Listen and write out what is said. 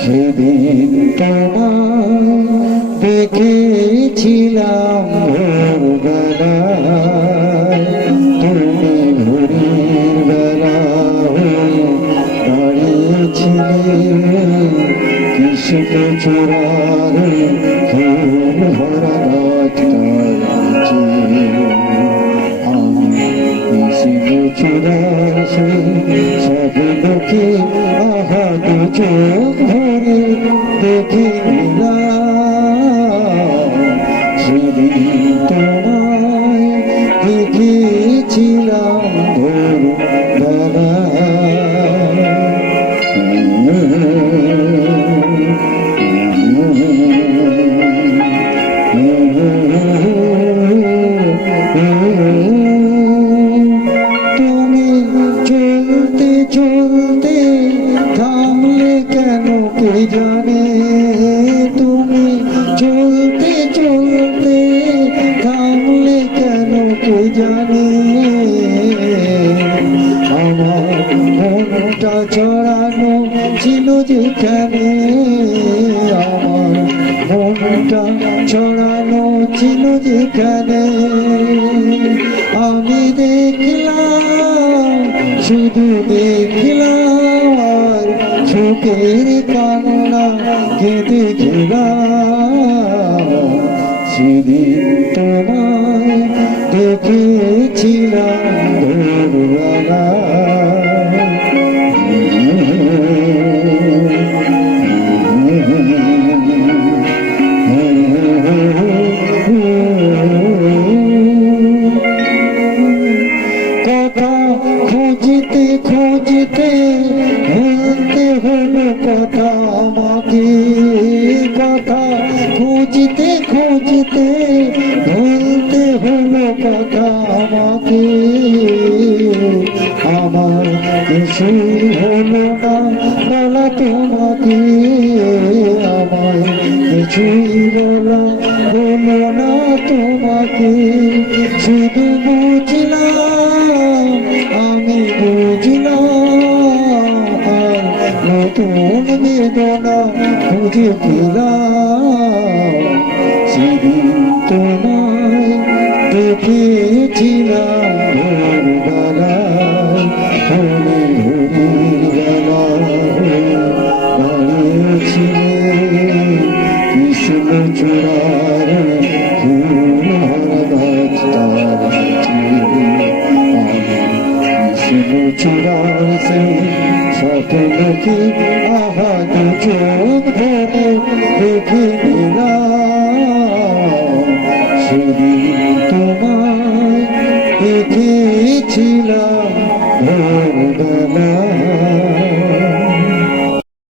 সেদিন তোমায় দেখেছিলাম ভোরবেলায়, তুমি ভোরের বেলা দাঁড়িয়েছিলে কৃষ্ণ চূড়ার ফুল ভরা গাছটা, আমি কৃষ্ণ চূড়ার স্বপ্নকে আহা দু চোখ ভরে দেখে নিলাম। সেদিন তোমায় দেখেছিলাম ভোরবেলায়। তুমি চলতে চলতে থামলে কেন কে জানে, তুমি চলতে চলতে থামলে কেন কে জানে। আমার মনটা ছড়ানো ছিল যেখানে, আমার মনটা ছড়ানো ছিল যেখানে, আমি দেখলাম শুধু দেখলাম আর চোখের কান্না কেঁদে গেলাম। সেদিন তোমায় দেখেছিলাম ভোরবেলায়। কথা খুঁজতে খুঁজতে ভুলতে হলো কথা আমাকে, কথা খুঁজতে খুঁজতে ভুলতে হলো কথা আমাকে। আমার কিছুই হলো না বলা তোমাকে, আমার কিছুই বলা হলো না তোমাকে। শুধু বুঝলাম, আমি বুঝলাম, আর নতুন বেদনা খুঁজে পেলাম। সেদিন তোমায় দেখেছিলাম ভোরবেলায়, তুমি ভোরের বেলায় দাঁড়িয়েছিলে কৃষ্ণ চূড়ার ফুল ভরা গাছটা, কৃষ্ণ চূড়ার সেই স্বপ্নকে আহা দু চোখ ভরে দেখে নিলাম। সেদিন তোমায় দেখেছিলাম ভোরবেলায়।